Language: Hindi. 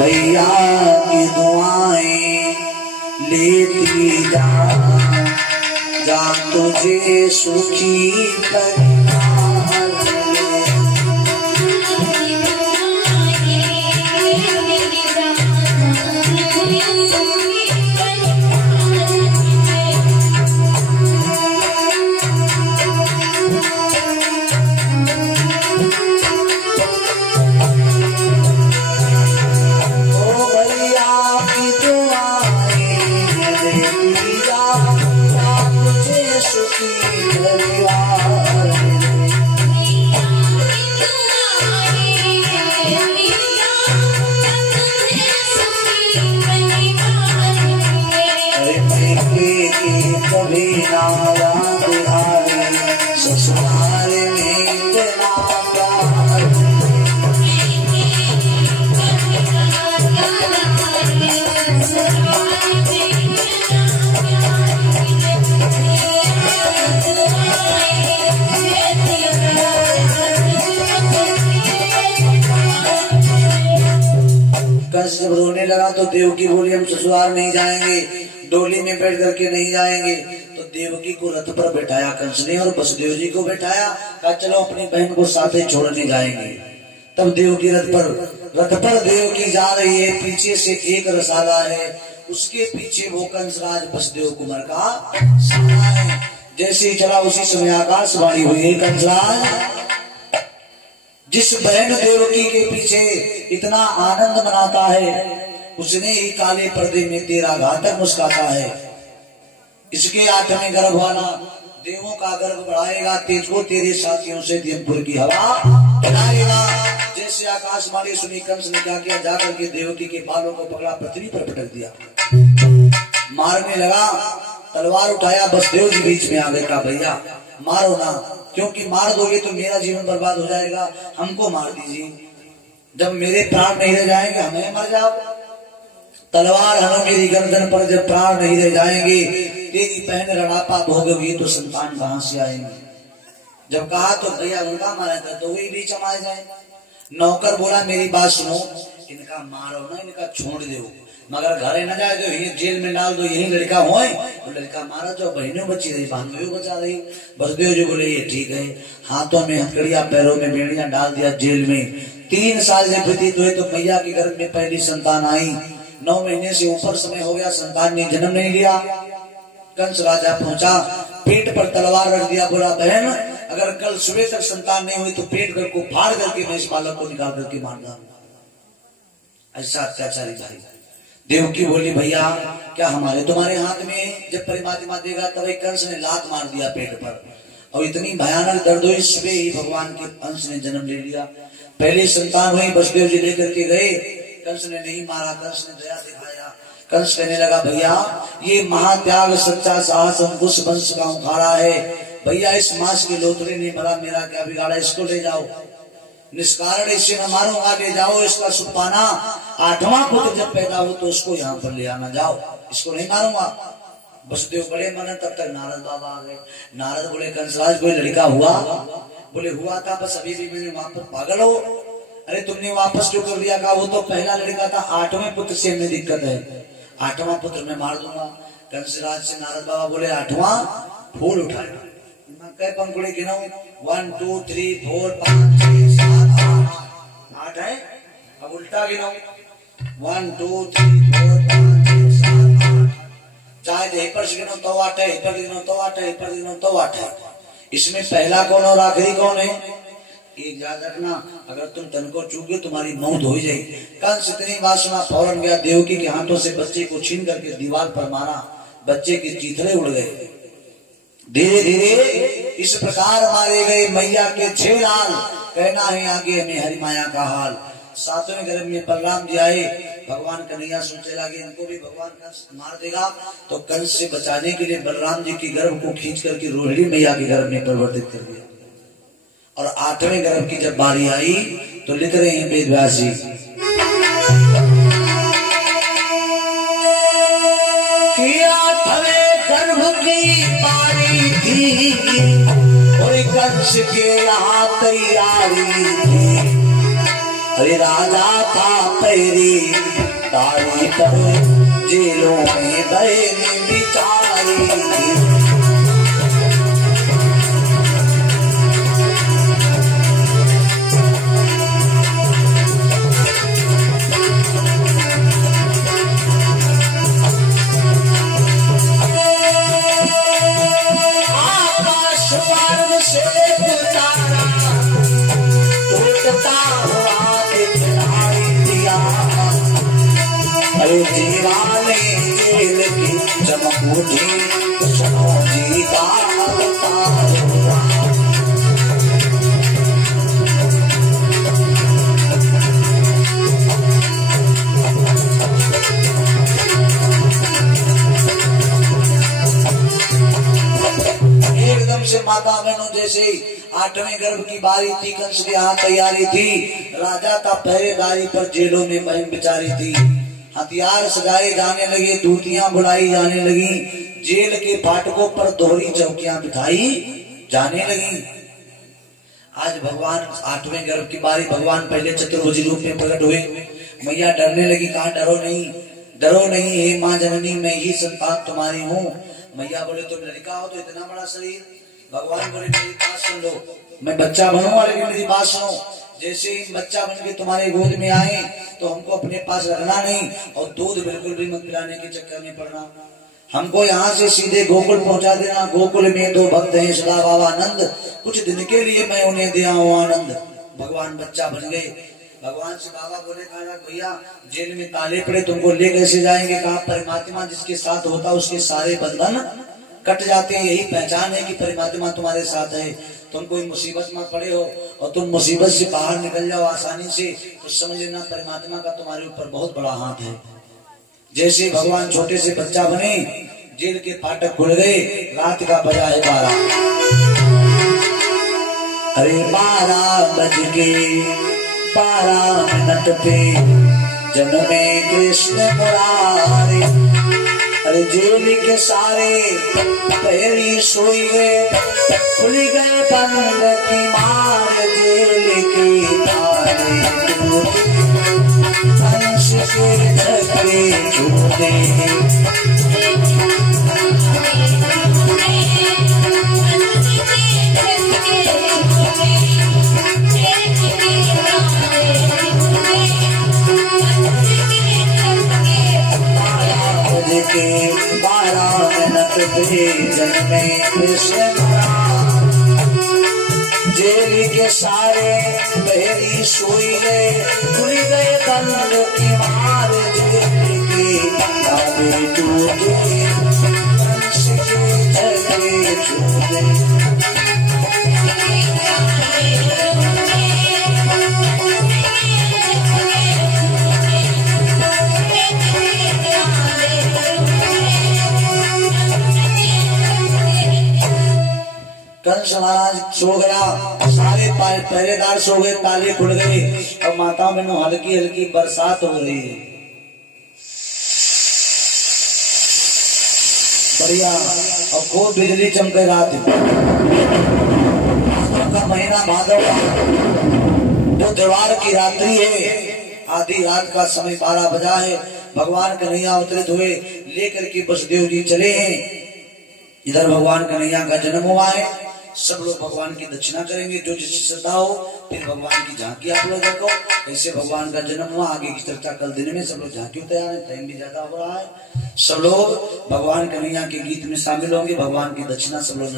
भैया की दुआएं लेती जा, जा तुझे सुखी परिवार ससुराल में कंस जब रोने लगा तो देवकी बोली हम ससुराल नहीं जाएंगे, डोली में बैठ करके नहीं जाएंगे। तो देवकी को रथ पर बैठाया कंस ने और वसुदेव जी को बैठाया, कहा चलो अपनी बहन को साथे छोड़ने जाएंगे। तब देवकी रथ पर देवकी जा रही है, पीछे से एक रसाला है, उसके पीछे वो कंसराज वसुदेव कुमार का साला है। जैसे ही चला उसी समय आकाशवाणी हुई, कंसराज जिस बहन देवकी के पीछे इतना आनंद मनाता है, उसने ही काले पर्दे में तेरा घातक मुस्काता है। इसके 8वें गर्भ वाला देवों का गर्भ बढ़ाएगा, तेजको तेरे साथियों से दियमपुर की हवा बनाएगा। जैसे आकाशवाणी सुनी, कंस ने क्या किया, जाकर के देवकी के बालों को पकड़ा, पृथ्वी पर पटक दिया, मारने लगा। तलवार उठाया, वसुदेव जी बीच में आ गए, कहा भैया मारो ना, क्योंकि मार दोगे तो मेरा जीवन बर्बाद हो जाएगा, हमको मार दीजिए, जब मेरे प्राण नहीं रह जाएंगे हमें मर जाओ। तलवार हनो मेरी गर्दन पर, जब प्राण नहीं रह जाएंगे तेरी बहन रड़ापा भोगोगी तो संतान कहां से आएंगे। जब कहा तो भैया उनका मारा था तो वही बीच हम आ जाए। नौकर बोला मेरी बात सुनो, इनका मारो ना, इनका छोड़ दो, मगर घरे न जाए तो यही जेल में डाल दो, यही लड़का होए तो लड़का मारा, जो बहनों बची रही भांगो बचा रही। वसुदेव जी बोले ये ठीक है, हाथों में हथकड़िया पैरों में बेड़िया डाल दिया जेल में। 3 साल जब व्यतीत हुए तो मैया के गर्भ में पहली संतान आई। 9 महीने से ऊपर समय हो गया, संतान ने जन्म नहीं लिया। कंस राजा पहुंचा, पेट पर तलवार रख दिया, बोला बहन अगर कल सुबह तक संतान नहीं हुई तो पेट घर को फाड़ करके मैं इस बालक को निकाल करके मार दूंगा। ऐसा अत्याचारी भाई। देवकी बोली भैया क्या हमारे तुम्हारे हाथ में, जब परमात्मा देगा तभी। कंस ने लात मार दिया पेट पर और इतनी भयानक दर्द हुई, सुबह ही भगवान के अंश ने जन्म ले लिया। पहली संतान हुई, वसुदेव जी लेकर के गए, कंस ने नहीं मारा, कंस ने दया दिखाया। कंस कहने लगा भैया ये महात्याग सच्चा साहस अंकुश वंश का उखाड़ा है, भैया इस मांस के लोथड़े ने भला मेरा क्या बिगाड़ा, इसको ले जाओ, निष्कारण इसे न मारूंगा, ले जाओ इसका सुख पाना। 8वां पुत्र जब पैदा हो तो उसको यहाँ पर ले आना, जाओ इसको नहीं मारूंगा। वसुदेव बड़े मन, तब तक नारद बाबा आ गए। नारद बोले कंसराज कोई लड़का हुआ? बोले हुआ था, बस अभी भी मैंने वहां पर। पागल हो, अरे तुमने वापस क्यों कर दिया? कहा वो तो पहला लड़का था, 8वें पुत्र से हमें दिक्कत है, 8वां पुत्र मैं मार दूंगा। कंसराज से नारद बाबा बोले 8वां फूल उठाए, कई पंखुड़ी गिनाऊं, 1 2 3 4 5 6 7 8 है। अब उल्टा गिनाऊं, 1 2 3 4 5 6 7 8, चाहे यहीं पर गिनो तो 8 है, इधर गिनो तो 8 है, इधर गिनो तो 8 है। इसमें पहला कौन और आखिरी कौन है? एक याद रखना, अगर तुम तन को चूक गए तुम्हारी मौत हो जाएगी। कंस इतनी बात सुना, फौरन गया, देवकी के हाथों से बच्चे को छीन करके दीवार पर मारा, बच्चे के चीथड़े उड़ गए। धीरे धीरे इस प्रकार मारे गए मैया के 6 लाल। कहना है आगे हमें हरि माया का हाल। 7वें गर्भ में बलराम जी आए, भगवान कन्हैया सोचने लगे इनको भी भगवान कंस मार देगा, तो कंस से बचाने के लिए बलराम जी के गर्भ को खींच करके रोहिणी मैया के गर्भ में परिवर्तित कर दिया। और 8वें गर्भ की जब बारी आई तो लिख रहे हैं वेद व्यास जी, गर्भ की बारी थी और कंस के यहाँ तैयारी थी, अरे राजा था पहरी दारी पर जेलों में बहन बिचारी थी। अरे जीवाने जेल की चमक उठी सुनो जी का एकदम से माता बहनों जैसे 8वें गर्भ की बारी थी, कंस के यहाँ तैयारी थी। राजा था पहरेदारी पर जेलों में बहन बिचारी थी। हथियार सजाए जाने लगे, दूतियां बुलाई जाने लगी, जेल के फाटकों पर दोहरी चौकियां बिठाई जाने लगी। आज भगवान 8वें गर्भ की बारी, भगवान पहले चतुर्भुज रूप में प्रकट हुए। मैया डरने लगी, कहा डरो नहीं हे माँ जननी, मैं ही संतान तुम्हारी हूँ। मैया बोले तुम लड़का हो तो इतना बड़ा शरीर। भगवान बोले मेरी बात सुन लो, मैं बच्चा बनूंगा लेकिन मेरी बात सुनो, जैसे ही बच्चा बन के तुम्हारे गोद में आए तो हमको अपने पास रखना नहीं और दूध बिल्कुल भी मत पिलाने के चक्कर में पड़ना। हमको यहाँ से सीधे गोकुल पहुंचा देना। गोकुल में 2 भक्त हैं सदा बाबा आनंद, कुछ दिन के लिए मैं उन्हें दिया हूँ आनंद। भगवान बच्चा बन गए। भगवान से बाबा बोले, कहा भैया जेल में ताले पड़े, तुमको ले कैसे जाएंगे? कहा परमात्मा जिसके साथ होता उसके सारे बंधन कट जाते हैं। यही पहचान है कि परमात्मा तुम्हारे साथ है। तुम कोई मुसीबत में पड़े हो और तुम मुसीबत से बाहर निकल जाओ आसानी से, तो समझ लेना परमात्मा का तुम्हारे ऊपर बहुत बड़ा हाथ है। जैसे भगवान छोटे से बच्चा बने, जेल के फाटक खुल गए, रात का बजा है 12। अरे 12 बज के 12 मिनट पे जन्मे कृष्ण मुरारी। अरे जेल के सारे पहरी सोई गए, खुल गए बंद की मार, जेल के तारे टूटे, हंस के छक्के छूटे। के 12 मिनट पे जन्मे कृष्ण जेल के सारे पहरी सोई गए, खुल गए बंद की मार, जेल के ताले टूटे, हंस के छक्के छूटे। कंस महाराज सो गया, सारे पहरेदार सो गए, ताले खुल गए और माता बहनों हल्की हल्की बरसात हो रही है। बढ़िया और खूब बिजली चमके। रात का महीना भादव का बुधवार की रात्रि है, आधी रात का समय 12 बजा है। भगवान कन्हैया अवतरित हुए, लेकर के वसुदेव जी चले हैं। इधर भगवान कन्हैया का जन्म हुआ है। सब लोग भगवान की दक्षिणा करेंगे, जो जिसकी श्रद्धा हो। फिर भगवान की झांकी आप लोग देखो, ऐसे भगवान का जन्म हुआ। आगे की चर्चा कल दिन में। सब लोग झांकी तैयार है, टाइम भी ज्यादा हो रहा है। सब लोग भगवान कन्हैया के गीत में शामिल होंगे। भगवान की दक्षिणा सब लोग